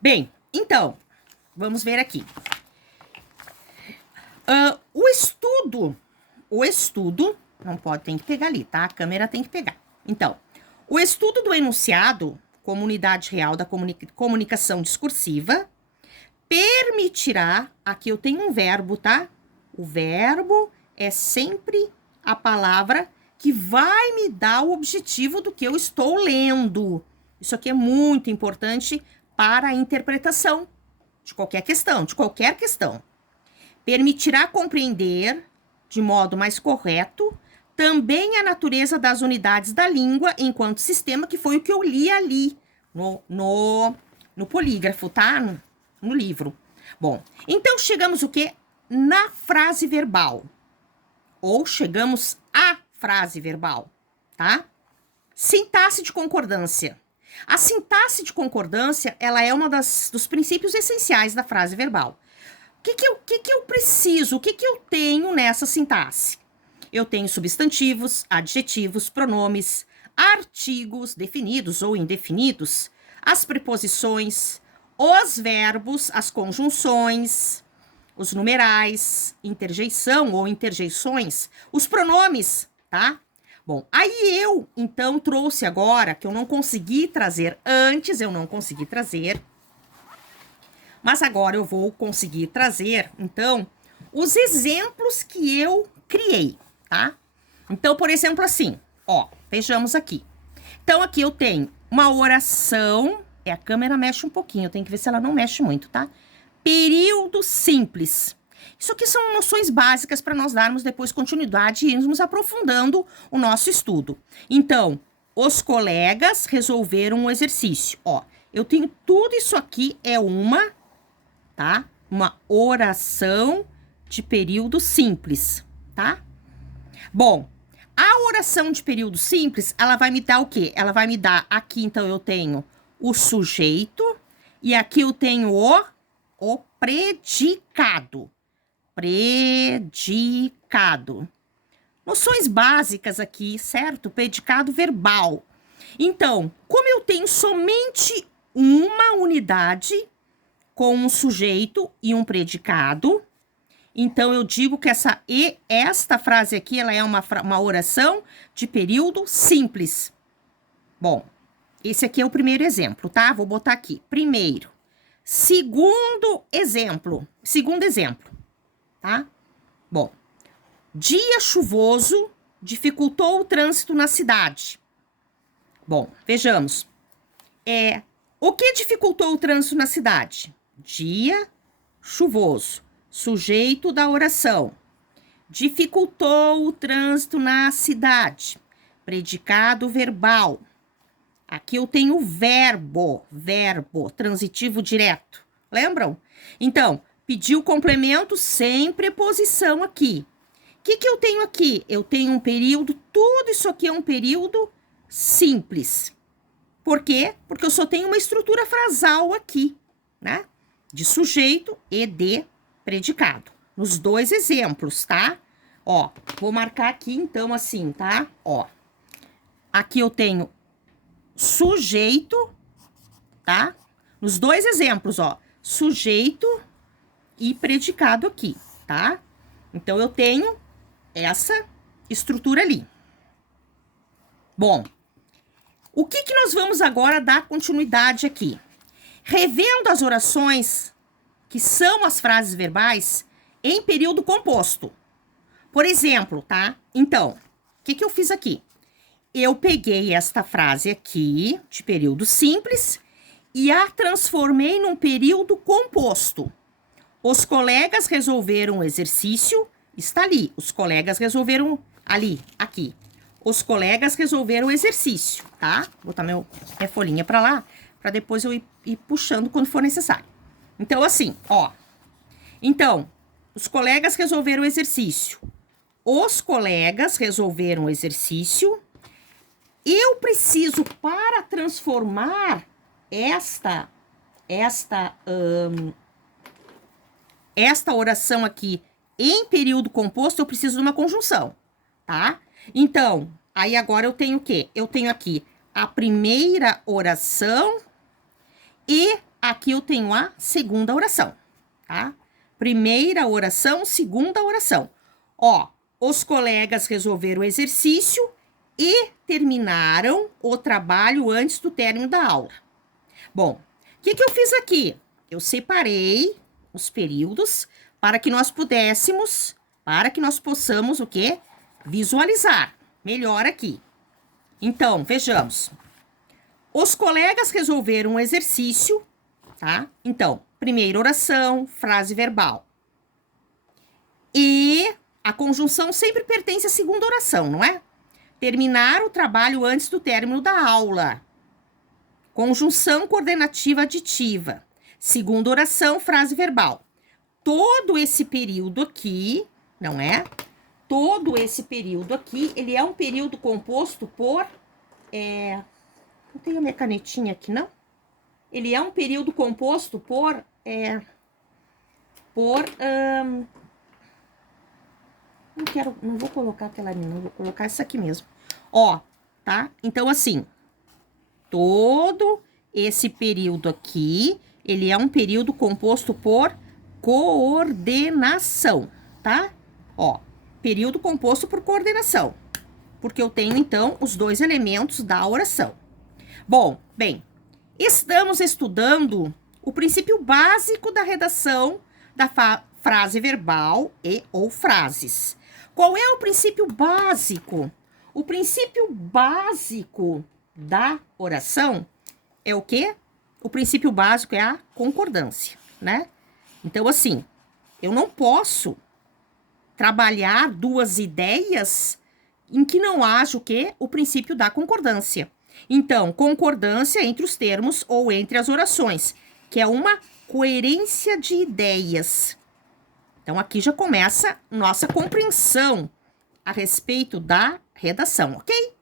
Bem, então, vamos ver aqui. O estudo, não pode, tem que pegar ali, tá? A câmera tem que pegar. Então, o estudo do enunciado, comunidade real da comunicação discursiva, permitirá, aqui eu tenho um verbo, tá? O verbo é sempre a palavra que vai me dar o objetivo do que eu estou lendo. Isso aqui é muito importante para a interpretação de qualquer questão. Permitirá compreender, de modo mais correto, também a natureza das unidades da língua enquanto sistema, que foi o que eu li ali no polígrafo, tá? No livro. Bom, então chegamos o quê? Na frase verbal. Ou chegamos à frase verbal, tá? Sintaxe de concordância. A sintaxe de concordância, ela é uma dos princípios essenciais da frase verbal. O que eu preciso? O que eu tenho nessa sintaxe? Eu tenho substantivos, adjetivos, pronomes, artigos definidos ou indefinidos, as preposições, os verbos, as conjunções, os numerais, interjeição ou interjeições, os pronomes, tá? Bom, aí eu, então, trouxe agora, que eu não consegui trazer antes, mas agora eu vou conseguir trazer, então, os exemplos que eu criei, tá? Então, por exemplo, assim, ó, vejamos aqui. Então, aqui eu tenho uma oração, a câmera mexe um pouquinho, eu tenho que ver se ela não mexe muito, tá? Período simples. Isso aqui são noções básicas para nós darmos depois continuidade e irmos aprofundando o nosso estudo. Então, os colegas resolveram um exercício. Ó, eu tenho tudo isso aqui, é uma oração de período simples, tá? Bom, a oração de período simples, ela vai me dar o quê? Ela vai me dar, aqui então eu tenho o sujeito e aqui eu tenho o predicado. Predicado. Noções básicas aqui, certo? Predicado verbal. Então, como eu tenho somente uma unidade com um sujeito e um predicado, então eu digo que esta frase aqui, ela é uma oração de período simples. Bom, esse aqui é o primeiro exemplo, tá? Vou botar aqui. Primeiro. Segundo exemplo, tá? Bom, dia chuvoso dificultou o trânsito na cidade. Bom, vejamos. O que dificultou o trânsito na cidade? Dia chuvoso, sujeito da oração. Dificultou o trânsito na cidade. Predicado verbal. Aqui eu tenho verbo, transitivo direto. Lembram? Então, pediu complemento sem preposição aqui. O que eu tenho aqui? Eu tenho um período, tudo isso aqui é um período simples. Por quê? Porque eu só tenho uma estrutura frasal aqui, né? De sujeito e de predicado. Nos dois exemplos, tá? Ó, vou marcar aqui então assim, tá? Ó, aqui eu tenho sujeito, tá? Nos dois exemplos, ó, sujeito e predicado aqui, tá? Então, eu tenho essa estrutura ali. Bom, o que nós vamos agora dar continuidade aqui? Revendo as orações, que são as frases verbais, em período composto. Por exemplo, tá? Então, o que eu fiz aqui? Eu peguei esta frase aqui, de período simples, e a transformei num período composto. Os colegas resolveram o exercício, está ali. Os colegas resolveram ali, aqui. Os colegas resolveram o exercício, tá? Vou botar minha folhinha para lá, para depois eu ir puxando quando for necessário. Então, assim, ó. Então, os colegas resolveram o exercício. Os colegas resolveram o exercício. Eu preciso, para transformar esta oração aqui em período composto, eu preciso de uma conjunção, tá? Então, aí agora eu tenho o quê? Eu tenho aqui a primeira oração e aqui eu tenho a segunda oração, tá? Primeira oração, segunda oração. Ó, os colegas resolveram o exercício e terminaram o trabalho antes do término da aula. Bom, o que eu fiz aqui? Eu separei os períodos para que nós possamos o quê? Visualizar melhor aqui. Então, vejamos. Os colegas resolveram um exercício, tá? Então, primeira oração, frase verbal. E a conjunção sempre pertence à segunda oração, não é? Terminar o trabalho antes do término da aula. Conjunção coordenativa aditiva. Segunda oração, frase verbal. Todo esse período aqui, não é? Todo esse período aqui, ele é um período composto por... Não tenho a minha canetinha aqui, não? Ele é um período composto por... Não vou colocar aquela ali, não. Vou colocar essa aqui mesmo. Ó, tá? Então, assim... Todo esse período aqui, ele é um período composto por coordenação, tá? Ó, período composto por coordenação, porque eu tenho, então, os dois elementos da oração. Bom, bem, estamos estudando o princípio básico da redação da frase verbal e ou frases. Qual é o princípio básico? O princípio básico da oração é o quê? O princípio básico é a concordância, né? Então, assim, eu não posso trabalhar duas ideias em que não haja o quê? O princípio da concordância. Então, concordância entre os termos ou entre as orações, que é uma coerência de ideias. Então, aqui já começa nossa compreensão a respeito da redação, ok?